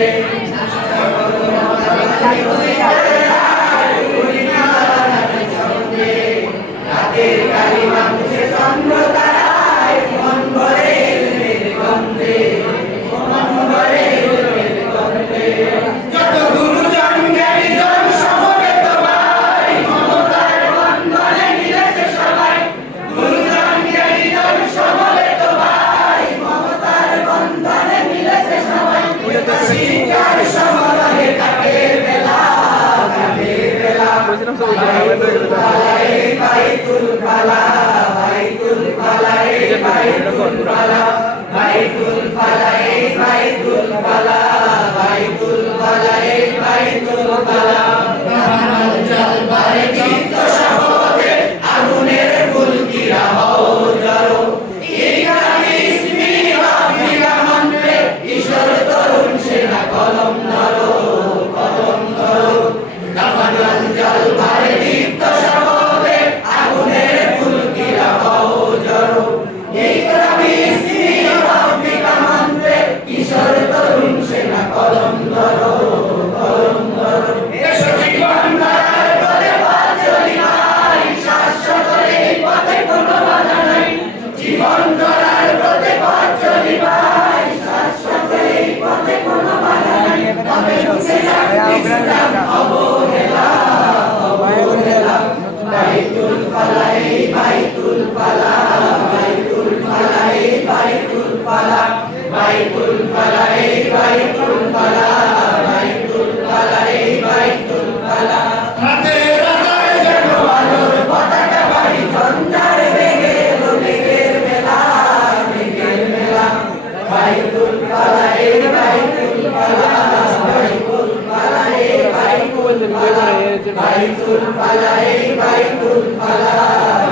Thank you. বাইতুল ফালা বাইতুল ফালা বাইতুল ফালা বাইতুল ফালাহ বাইতুল ফালাহ